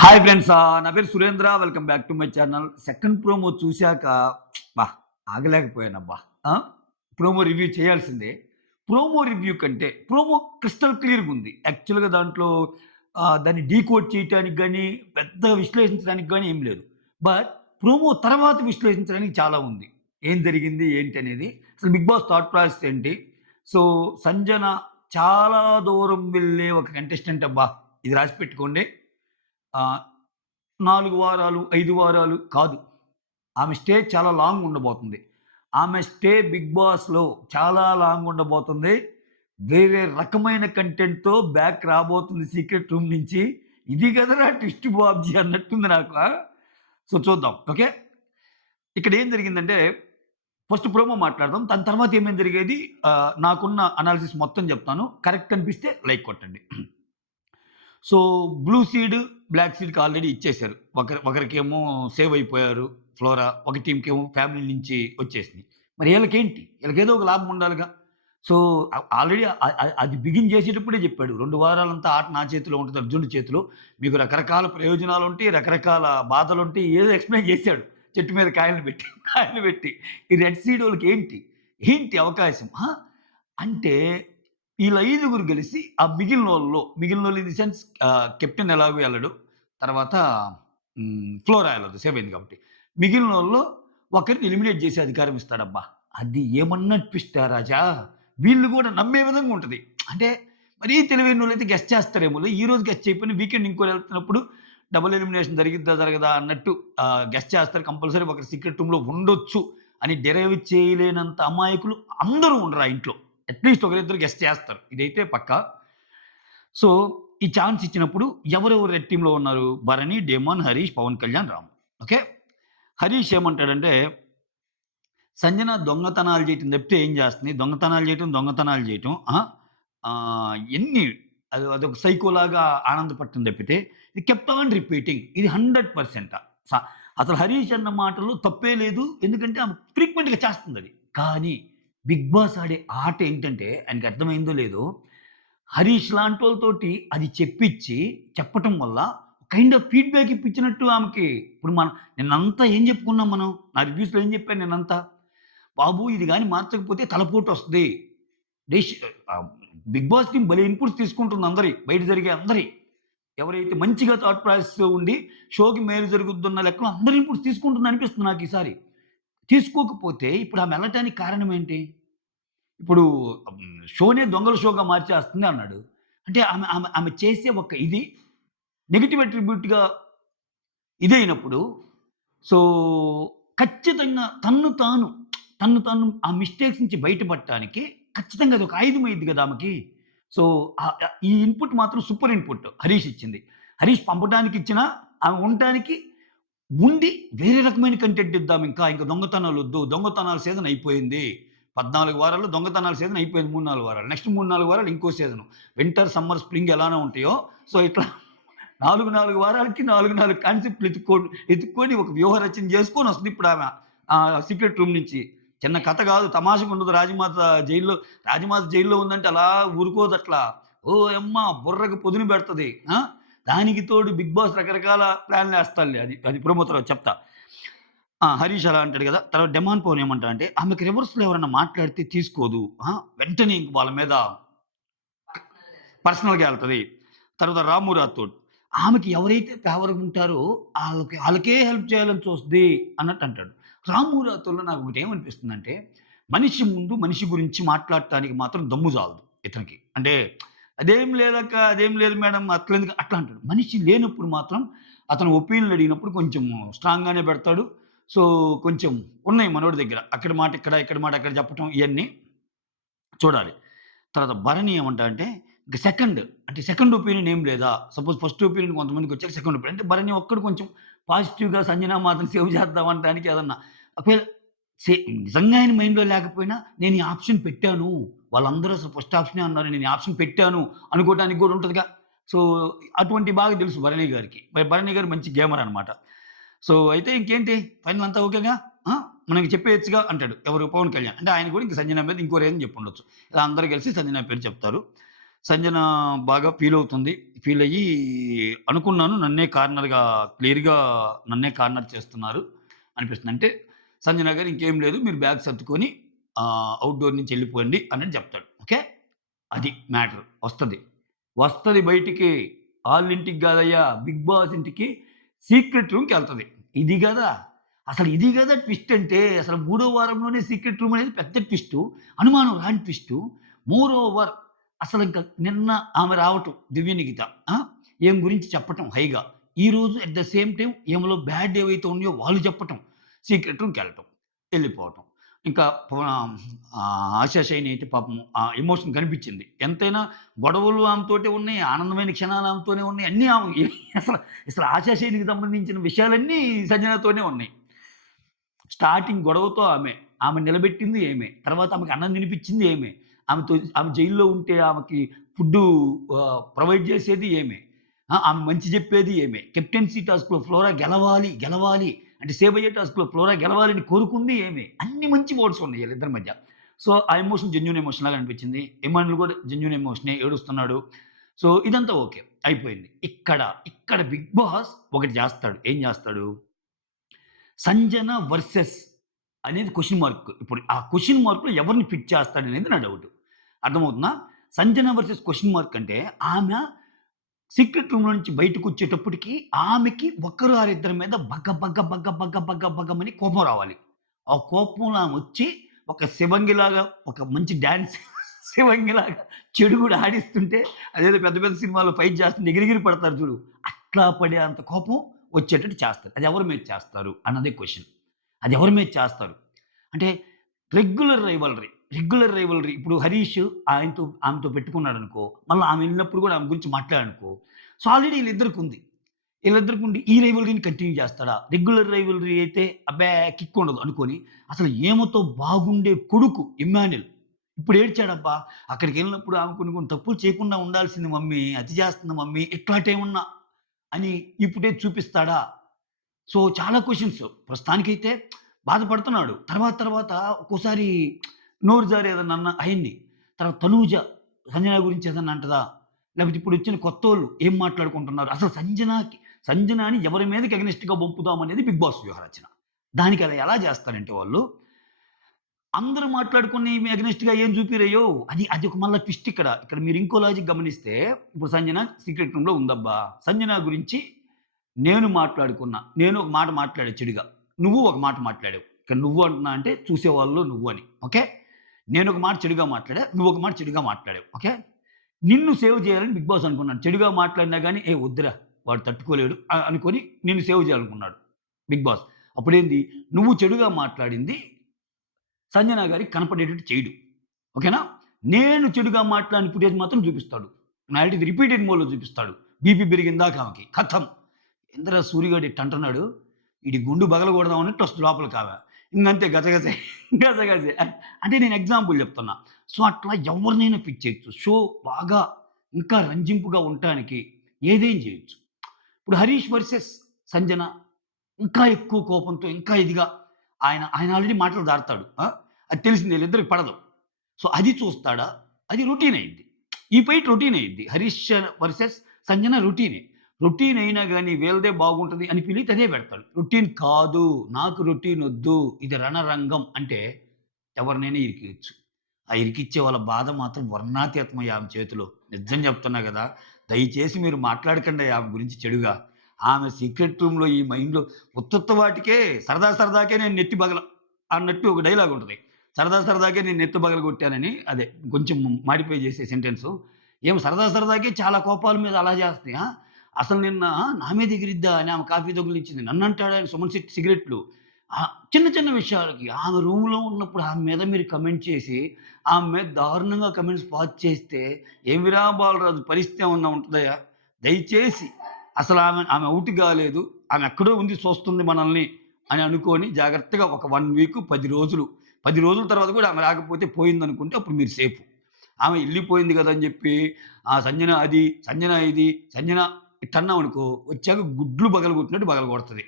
Hi friends, నా పేరు Surendra. Welcome back to my channel. Second promo చూశాక అబ్బా! ఆగలేకపోయానబ్బా! ఆ! ప్రోమో రివ్యూ చేయాల్సిందే. ప్రోమో రివ్యూ కంటే ప్రోమో క్రిస్టల్ క్లియర్‌గుంది. యాక్చువల్‌గా దాంట్లో దాన్ని డీకోడ్ చేయటానికి గాని, పెద్దగా విశ్లేషించడానికి గాని ఏం లేదు. బట్ ప్రోమో తర్వాత విశ్లేషించడానికి చాలా ఉంది. ఏం జరిగింది? ఏంటి అనేది. అసలు 'బిగ్ బాస్' థాట్ ప్రాసెస్ ఏంటి? సో, సంజన చాలా దూరం వెళ్ళే ఒక కంటెస్టెంట్ అబ్బా! ఇది రాసిపెట్టుకోండి. ఆహ్, 4 వారాలు, 5 వారాలు కాదు. ఆమె స్టే చాలా లాంగ్ ఉండబోతుంది. ఆమె స్టే 'బిగ్ బాస్‌లో' చాలా లాంగ్ ఉండబోతుంది. వేరే రకమైన కంటెంట్‌తో బ్యాక్ రాబోతుంది సీక్రెట్ రూమ్ నుంచి. ఇది కదరా ట్విస్ట్ బాబ్జీ అన్నట్టుంది నాకు. సో, చూద్దాం. ఓకే. ఇక్కడ ఏం జరిగిందంటే ఫస్ట్ ప్రోమో మాట్లాడదాం. దాని తర్వాత ఏమేం జరిగేది నాకున్న అనాలిసిస్ మొత్తం చెప్తాను. కరెక్ట్ అనిపిస్తే లైక్ కొట్టండి. సో, బ్లూ సీడ్, బ్లాక్ సీడ్‌కి ఆల్రెడీ ఇచ్చేసారు. ఒకరికేమో సేవ్ అయిపోయారు ఫ్లోరా. ఒక టీమ్‌కేమో ఫ్యామిలీ నుంచి వచ్చేసినియి. మరి ఈళ్ళకేంటి? ఈళ్ళకేదో ఒక లాభం ఉండాలిగా. సో, ఆల్రెడీ అది బిగిన్ చేసేటప్పుడే చెప్పాడు. 2 వారాలంతా ఆట నా చేతిలో ఉంటది, అర్జునుడి చేతిలో. మీకు రకరకాల ప్రయోజనాలుంటాయి, రకరకాల బాధలుంటాయి. ఏదో ఎక్స్‌ప్లెయిన్ చేసాడు. చెట్టు మీద కాయలను పెట్టి, కాయలు పెట్టి. ఈ రెడ్ సీడోళ్ళకి ఏంటి? ఏంటి అవకాశం? అంటే ఈళ్ళ ఐదుగురు గలిసి ఆ మిగిలినోళ్ళు ఇన్ ది సెన్స్ కెప్టెన్ ఎలాగో ఎళ్ళడు. తర్వాత ఫ్లోరా ఎళ్ళదు. సేవ్ అయింది కాబట్టి. మిగిలినోళ్ళలో ఒకరిని ఎలిమినేట్ చేసే అధికారం ఇస్తాడబ్బా! అది ఏమన్నా ట్విస్టా రాజా! వీళ్ళు గూడా నమ్మే విధంగా ఉంటది. అంటే మరీ తెలివైనోళ్ళైతే గెస్ చేస్తారేమోలే. ఈరోజు గెస్ చేయకపోయినా వీకెండ్ ఇంకోరు ఎళ్తున్నప్పుడు డబుల్ ఎలిమినేషన్ జరిగిద్దా? జరగదా? అన్నట్టు గెస్ చేస్తారు. కంపల్సరీ ఒకరు సీక్రెట్ రూమ్‌లో ఉండొచ్చు అని డిరైవ్ చేయలేనంత అమాయకులు అందరూ ఉండరు ఆ ఇంట్లో. అట్‌లీస్ట్ ఒకరిద్దరు గెస్ చేస్తారు. ఇదైతే పక్కా. సో, ఈ ఛాన్స్ ఇచ్చినప్పుడు ఎవరెవరు రెడ్ టీమ్‌లో ఉన్నారు? భరణి, డేమన్, హరీష్, పవన్ కళ్యాణ్, రాము. ఓకే. హరీష్ ఏమంటాడంటే, సంజన దొంగతనాలు చేయటం తప్పితే ఏం చేస్తుంది? దొంగతనాలు చేయటం. ఎన్ని అదొక సైకోలాగా ఆనందపడటం తప్పితే, ఇది కెప్ట్ ఆన్ రిపీటింగ్. ఇది 100% స అసలు హరీష్ అన్న మాటల్లో తప్పే లేదు. ఎందుకంటే ఆమె ఫ్రీక్వెంట్‌గా చేస్తుందది. కానీ బిగ్ బాస్ ఆడే ఆట ఏంటంటే ఆయనకి అర్థమైందో లేదో, హరీష్ లాంటోళ్ళతోటి అది చెప్పటం వల్ల కైండ్ ఆఫ్ ఫీడ్‌బ్యాక్ ఇప్పించినట్టు ఆమెకి ఇప్పుడు నిన్నంతా ఏం చెప్పుకున్నాం మనం? నా రివ్యూస్‌లో ఏం చెప్పాను నిన్నంతా? బాబు ఇది గాని మార్చకపోతే తలపోటొస్తది. డెష్ ఆహ్, బిగ్ బాస్ టీమ్ భలే ఇన్‌పుట్స్ తీసుకుంటుంది అందరియి. బయట జరిగే అందరియి. ఎవరైతే మంచిగా థాట్ ప్రాసెస్ ఉండి షోకి మేలు జరుగుద్దన్న లెక్కలో అందరి ఇన్‌పుట్స్ తీసుకుంటుందనిపిస్తుంది నాకీసారి. తీసుకోకపోతే ఇప్పుడు ఆమె ఎళ్ళటానికి కారణం ఏంటి? ఇప్పుడు షోనే దొంగల షోగా మార్చేస్తుంది అన్నాడు. అంటే ఆమె ఆమె ఆమె చేసే ఒక ఇది నెగెటివ్ అట్రిబ్యూట్‌గా ఇదైనప్పుడు సో, ఖచ్చితంగా తన్ను తాను ఆ మిస్టేక్స్ నుంచి బయటపడటానికి ఖచ్చితంగా అదొక ఆయుధం అయ్యిద్ది గదా! ఆమెకి. సో, ఈ ఇన్‌పుట్ మాత్రం సూపర్ ఇన్‌పుట్ హరీష్ ఇచ్చింది. హరీష్ పంపటానికి ఇచ్చినా, ఆమె ఉండటానికి ఉండి వేరే రకమైన కంటెంట్ ఇద్దాం ఇంకా. ఇంక దొంగతనాలొద్దు. దొంగతనాల సీజన్ అయిపోయింది. 14 వారాల్లో దొంగతనాల సీజన్ అయిపోయింది 3, 4 వారాలు. నెక్స్ట్ 3, 4 వారాలు ఇంకో సీజను. వింటర్, సమ్మర్, స్ప్రింగ్ ఎలానో ఉంటాయో సో, ఇట్లా 4 వారాలకి 4 కాన్సెప్ట్‌లు ఎతుక్కొని ఒక వ్యూహ రచన చేసుకొనొస్తది ఇప్పుడామె. సీక్రెట్ రూమ్ నుంచి. చిన్న కథ గాదు. తమాషగుండదు. రాజమాత జైల్‌లో ఉందంటే అలా ఊరుకోదట్లా. ఓయమ్మ! బుర్రకు పొదును బెడతది. దానికి తోడు 'బిగ్ బాస్' రకరకాల ప్లాన్‌లేస్తాడులే. అది ప్రోమో తర్వాత చెప్తా. హరీష్ అలా అంటాడు గదా! తర్వాత డెమాన్ పవన్ ఏమంటాడంటే, ఆమెకి రివర్స్‌లో ఎవరైనా మాట్లాడితే తీసుకోదు. వెంటనే ఇంక వాళ్ళ మీద పర్సనల్‌గా ఎళ్తది. తర్వాత రాము రాథోడ్. ఆమెకి ఎవరైతే ఫేవర్‌గా ఉంటారో ఆళ్ళకే హెల్ప్ చేయాలని చూస్తది అన్నట్టు అంటాడు. రాము రాథోడ్‌లో నాకు ఒకటేమనిపిస్తుందంటే, మనిషి ముందు మనిషి గురించి మాట్లాడటానికి మాత్రం దమ్ము చాలదు ఇతనికి. అంటే అదేం లేదక్క, అదేం లేదు మేడం అట్లెందుకు అట్లా అంటాడు. మనిషి లేనప్పుడు మాత్రం అతను ఒపీనియన్‌లు అడిగినప్పుడు కొంచెం స్ట్రాంగ్‌గానే పెడతాడు. సో, కొంచెం ఉన్నాయి మనోడి దగ్గర. అక్కడి మాట ఇక్కడ, ఇక్కడి మాట అక్కడ చెప్పటం ఇయన్నీ చూడాలి. తర్వాత భరణి ఏమంటాడంటే, ఇంక సెకండ్ ఒపీనియన్ ఏం లేదా? సపోజ్ ఫస్ట్ ఒపీనియన్ కొంతమందికొచ్చాక సెకండ్ ఒపీనియన్ అంటే భరణి ఒక్కడు కొంచెం పాజిటివ్‌గా సంజనా మాతను సేవ్ చేద్దాం అనటానికి ఏదన్నా ఒకవేళ సే నిజంగా ఆయన మైండ్‌లో లేకపోయినా నేను ఈ ఆప్షన్ పెట్టాను. వాళ్ళందరూ అసలు ఫస్ట్ ఆప్షనే అన్నారు. నేను ఈ ఆప్షన్ పెట్టాను అనుకోవటానికి గూడా ఉంటదిగా. సో, అటువంటి బాగా తెలుసు భరణి గారికి. మరి భరణి గారు మంచి గేమర్ అనమాట. సో, అయితే ఇంకేంటి ఫైనల్ అంతా ఓకేగా? ఆ! మనకి చెప్పేయొచ్చుగా అంటాడు. ఎవరు? పవన్ కళ్యాణ్. అంటే ఆయన కూడా ఇంక సంజన మీద ఇంకో రీజన్ చెప్పుండొచ్చు. ఇలా అందరూ కలిసి సంజన పేరు చెప్తారు. సంజన బాగా ఫీలవుతుంది. ఫీలయ్యి అనుకున్నాను నన్నే కార్నర్‌గా క్లియర్‌గా నన్నే కార్నర్ చేస్తున్నారు అనిపిస్తుంది. అంటే సంజన గారు ఇంకేం లేదు మీరు బ్యాగ్ సర్దుకొని ఔట్‌డోర్ నుంచి ఎళ్ళిపోండి అన్నట్టు చెప్తాడు. ఓకే. అది మ్యాటర్. వస్తది బయటికి. ఆళ్ళింటికి గాదయ్యా! 'బిగ్ బాస్' ఇంటికి సీక్రెట్ రూమ్‌కెళ్తది. ఇది గదా! ఇది గదా ట్విస్ట్ అంటే. అసలు మూడో వారంలోనే సీక్రెట్ రూమ్ అనేది పెద్ద ట్విస్టు. అనుమానం రాని ట్విస్టు. మోర్ ఓవర్ అసలింక నిన్న ఆమె రావటం 'దివ్య నిఖిత' ఆ! ఈమె గురించి చెప్పటం హైగా. ఈరోజు అట్ ద సేమ్ టైమ్ ఈమెలో బ్యాడ్ ఏవైతే ఉన్నాయో వాళ్ళు చెప్పటం. సీక్రెట్ రూమ్‌కెళ్ళటం. ఎళ్ళిపోవటం. ఇంకా ఆశా షైని అయితే పాపం ఆ ఎమోషన్ కనిపించింది. ఎంతైనా గొడవలు ఆమెతోటే ఉన్నాయి. ఆనందమైన క్షణాలు ఆమెతోనే ఉన్నాయి. అన్నీ ఆమె అసలు అసలు ఆశా షైనికి సంబంధించిన విషయాలన్నీ సంజనతోనే ఉన్నాయి. స్టార్టింగ్ గొడవతో ఆమె. ఆమె నిలబెట్టింది ఈమె. తర్వాత ఆమెకి అన్నం తినిపించింది ఈమె. ఆమె జైల్‌లో ఉంటే ఆమెకి ఫుడ్డు ప్రొవైడ్ చేసేది ఈమె. ఆమె మంచి చెప్పేది ఈమె. కెప్టెన్సీ టాస్క్‌లో ఫ్లోరా గెలవాలి, గెలవాలి అంటే సేవ్ అయ్యే టాస్క్‌లో ఫ్లోరా గెలవాలని కోరుకుంది ఈమె. అన్ని మంచి వర్డ్స్ ఉన్నాయి ఈళ్ళిద్దరి మధ్య. సో, ఆ ఎమోషన్ జెన్యూన్ ఎమోషన్ లాగా అనిపించింది. ఇమానుల్ కూడా జెన్యూన్ ఎమోషనే ఏడుస్తున్నాడు. సో, ఇదంతా ఓకే. అయిపోయింది. ఇక్కడ బిగ్ బాస్ ఒకటి చేస్తాడు. ఏం చేస్తాడు? సంజన వర్సెస్ అనేది క్వెషన్ మార్క్. ఇప్పుడు ఆ క్వెషన్ మార్క్‌లో ఎవరిని ఫిట్ చేస్తాడనేది నా డౌటు. అర్థమవుతుందా? సంజన వర్సెస్ క్వెషన్ మార్క్ అంటే ఆమె సీక్రెట్ రూమ్‌లో నుంచి బయటకొచ్చేటప్పటికి ఆమెకి ఒకరు ఆరిద్దరి మీద బగ్గమని కోపం రావాలి. ఆ కోపంలో ఆమొచ్చి ఒక శివంగిలాగా ఒక మంచి డాన్స్ శివంగిలాగా చెడు కూడా ఆడిస్తుంటే అదేదో పెద్ద పెద్ద సినిమాలో ఫైట్ చేస్తుంటే ఎగిరెగిరి పడతారు చూడు. అట్లా పడే అంత కోపం వచ్చేటట్టు చేస్తారు. అది ఎవరి మీద చేస్తారు అన్నదే క్వెషన్. అది ఎవరి మీద చేస్తారు? అంటే రెగ్యులర్ రైవల్రీ. రెగ్యులర్ రైవల్రీ ఇప్పుడు 'హరీష్' ఆమెతో పెట్టుకున్నాడనుకో, మళ్ళా ఆమె ఎళ్ళినప్పుడు గూడా ఆమె గురించి మాట్లాడాడనుకో, సో, ఆల్రెడీ ఈళ్ళిద్దరికుంది. ఈళ్ళిద్దరికుండి ఈ రైవల్రీని కంటిన్యూ చేస్తాడా? రెగ్యులర్ రైవల్రీ అయితే అబ్బే! కిక్ ఉండదు అనుకోని, అసలు ఈమెతో బాగుండే కొడుకు 'ఇమ్మాన్యూల్' ఇప్పుడు ఏడ్చాడబ్బా! అక్కడికెళ్ళినప్పుడు ఆమె కొన్ని కొన్ని తప్పులు చేయకుండా ఉండాల్సింది మమ్మీ, అతి చేస్తుంది మమ్మీ ఇట్లాంటియేమన్నా అని ఈ ఫుటేజ్ చూపిస్తాడా? సో, చాలా క్వెషన్స్. ప్రస్తుతానికైతే బాధపడుతున్నాడు. తర్వాత ఒక్కోసారి నోరు జారి ఏదన్నా అయింది. తర్వాత తనూజ సంజన గురించి ఏదన్నా అంటదా? లేకపోతే ఇప్పుడొచ్చిన కొత్తోళ్ళు ఏం మాట్లాడుకుంటున్నారు? అసలు సంజనాని ఎవరి మీదకి ఎగనెస్ట్‌గా పంపుదామనేది 'బిగ్ బాస్' వ్యూహరచన. దానికి అది ఎలా చేస్తారంటే వాళ్ళు, అందరూ మాట్లాడుకుని ఈమె ఎగనెస్ట్‌గా ఏం చూపిరయ్యో అది ఒక మళ్ళా ట్విస్ట్ ఇక్కడ. ఇక్కడ మీరు ఇంకో లాజిక్ గమనిస్తే, ఇప్పుడు సంజన సీక్రెట్ రూమ్‌లో ఉందబ్బా! సంజన గురించి నేను ఒక మాట మాట్లాడా చెడుగా. నువ్వు ఒక మాట మాట్లాడావు. ఇక్కడ నువ్వు అంటున్నా అంటే చూసేవాళ్ళు నువ్వు అని. ఓకే. నేనొక మాట చెడుగా మాట్లాడా. నువ్వొక మాట చెడుగా మాట్లాడావు. ఓకే. నిన్ను సేవ్ చేయాలని బిగ్ బాస్ అనుకున్నాడు. చెడుగా మాట్లాడినా గాని, "ఏ వద్దురా! వాడు తట్టుకోలేడు" అనుకోని నిన్ను సేవ్ చేయాలనుకున్నాడు బిగ్ బాస్. అప్పుడేంది నువ్వు చెడుగా మాట్లాడింది సంజన గారికి కనపడేటట్టు చేయడు. ఓకేనా? నేను చెడుగా మాట్లాడిన ఫుటేజ్ మాత్రం చూపిస్తాడు. ఇది రిపీటెడ్ మోడ్‌లో చూపిస్తాడు. బీపీ పెరిగిందాక ఆమెకి. ఖతం. ఏందిరా సూరిగాడు ఇట్టంటున్నాడు. ఈడి గుండు పగలగొడదాం అన్నట్టు వస్తది లోపలికామె. ఇంగంతే గజగజే గజగజే. అంటే నేను ఎగ్జాంపుల్ చెప్తున్నా. సో, అట్లా ఎవరినైనా పిక్ చేయొచ్చు. షో బాగా ఇంకా రంజింపుగా ఉండటానికి ఏదైనా చేయొచ్చు. ఇప్పుడు 'హరీష్' వర్సెస్ 'సంజన' ఇంకా ఎక్కువ కోపంతో ఇంకా ఇదిగా ఆయన ఆల్రెడీ మాటలు జారుతాడు. అది తెలిసింది ఈళ్ళిద్దరికి పడదు. సో, అది చూస్తాడా? అది రొటీన్ అయ్యిద్ది. ఈ ఫైట్ రొటీన్ అయ్యిద్ది. 'హరీష్' వర్సెస్ 'సంజన' రొటీనే. రొటీన్ అయినా గాని వీళ్ళదే బాగుంటది అని ఫీల్ అయితే అదే పెడతాడు. రొటీన్ కాదు. నాకు రొటీన్ ఒద్దు. ఇది రణరంగం అంటే ఎవరినైనా ఇరికియొచ్చు. ఆ ఇరికిచ్చే వాళ్ళ బాధ మాత్రం వర్ణాతీతమయ్య ఆమె చేతిలో. నిజం చెప్తున్నా గదా! దయచేసి మీరు మాట్లాడకండి ఆమె గురించి చెడుగా. ఆమె సీక్రెట్ రూమ్‌లో ఈ మైండ్‌లో ఉత్తుత్త వాటికే సరదాకే నేను నెత్తి పగల అన్నట్టు ఒక డైలాగ్ ఉంటది. సరదాకే నేను నెత్తి పగలగొట్టానని అదే కొంచెం మాడిఫై చేసే సెంటెన్సు. ఏమో సరదాకే చాలా కోపాల మీద అలా చేస్తది. అసలు నిన్న నా మీద ఎగిరిద్దా అని ఆమె కాఫీ దొంగిలించింది. నన్నంటాడాయన సుమన్ శెట్టి సిగరెట్లు. చిన్న చిన్న విషయాలకి ఆమె రూమ్‌లో ఉన్నప్పుడు ఆమె మీద మీరు కమెంట్ చేసి, ఆమె మీద దారుణంగా కమెంట్స్ పాస్ చేస్తే, ఏమిరా బాలరాజు పరిస్థితి ఏమన్నా ఉంటదయ్యా? దయచేసి ఆమె ఔట్ కాలేదు. ఆమె ఎక్కడో ఉంది చూస్తుంది మనల్ని అని అనుకోని జాగ్రత్తగా ఒక 1 వీక్ 10 రోజులు, 10 రోజుల తర్వాత కూడా ఆమె రాకపోతే పోయిందనుకుంటే అప్పుడు మీరు సేఫ్. ఆమె ఎళ్ళిపోయింది కదా! అని చెప్పి సంజన అది, సంజన ఇది, సంజన ఇట్టన్నామనుకో వచ్చాక గుడ్లు పగలగొట్టినట్టు పగలగొడతది.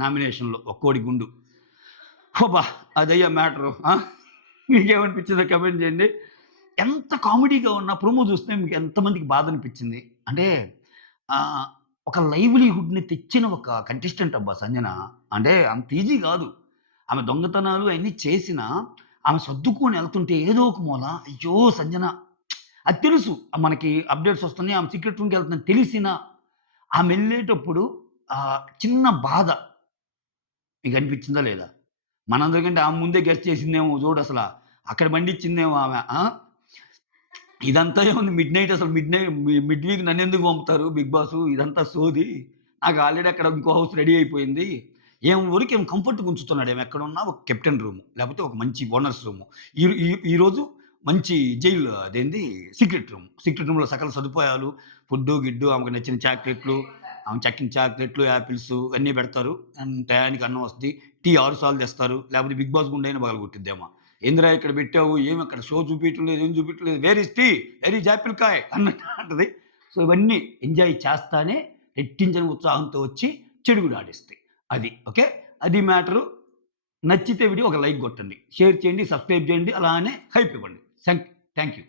నామినేషన్‌లో ఒక్కోడి గుండు. అబ్బా! అదయ్యా మ్యాటరు. మీకేమనిపించిందో కామెంట్ చేయండి. ఎంత కామెడీగా ఉన్న ప్రోమో చూస్తే మీకు ఎంతమందికి బాధ అనిపించింది? అంటే ఆహ్, ఒక లైవ్లీహుడ్‌ని తెచ్చిన ఒక కంటెస్టెంట్ అబ్బా సంజన. అంటే అంత ఈజీ గాదు. ఆమె దొంగతనాలు అయన్నీ చేసినా, ఆమె సర్దుకొని ఎళ్తుంటే ఏదో ఒక మూల అయ్యో! సంజన అది తెలుసు. మనకి అప్‌డేట్స్ వస్తున్నాయి. ఆమె సీక్రెట్ రూమ్‌కెళ్తుందని తెలిసినా, ఆమెళ్ళేటప్పుడు చిన్న బాధ మీకనిపించిందా లేదా? మనందరికంటే ఆమె ముందే గెస్ చేసిందేమో చూడసల. అక్కడ పండించిందేమో ఆమె. ఇదంతా ఏముంది మిడ్‌నైట్ అసలు మిడ్ వీక్ నన్నెందుకు పంపుతారు 'బిగ్ బాసు' ఇదంతా సోది. నాకు ఆల్రెడీ అక్కడ ఇంకో హౌస్ రెడీ అయిపోయింది. ఊరికే కంఫర్ట్‌గా ఉంచుతున్నాడు. ఎక్కడున్నా ఒక కెప్టెన్ రూమ్, లేకపోతే ఒక మంచి ఓనర్స్ రూమ్. ఈ ఈ ఈరోజు మంచి జైలు అదేంది సీక్రెట్ రూమ్. సీక్రెట్ రూమ్‌లో సకల సదుపాయాలు, ఫుడ్డు, గిడ్డు, ఆమెకు నచ్చిన చాక్లెట్‌లు, ఆమె చక్కిన చాక్లెట్‌లు, యాపిల్స్ అన్నీ పెడతారు. అండ్ టయానికి అన్నం వస్తది. టీ 6 సార్లు తెస్తారు. లేకపోతే 'బిగ్ బాస్' గుండైనా పగలగొట్టిద్దేమో. ఏందిరా ఇక్కడ పెట్టావు? ఏమి అక్కడ షో చూపియటం లేదు, ఏం చూపియటం లేదు. Where is T? Where is Apple కాయ్? అన్నట్టు అంటది. సో, ఇవన్నీ ఎంజాయ్ చేస్తానే రెట్టించిన ఉత్సాహంతో వచ్చి చెడుగుడు ఆడిస్తాయి. అది. ఓకే. అది మ్యాటరు. నచ్చితే వీడియో ఒక లైక్ కొట్టండి. షేర్ చేయండి, సబ్స్క్రైబ్ చేయండి. అలానే హైప్ ఇవ్వండి. Thank you.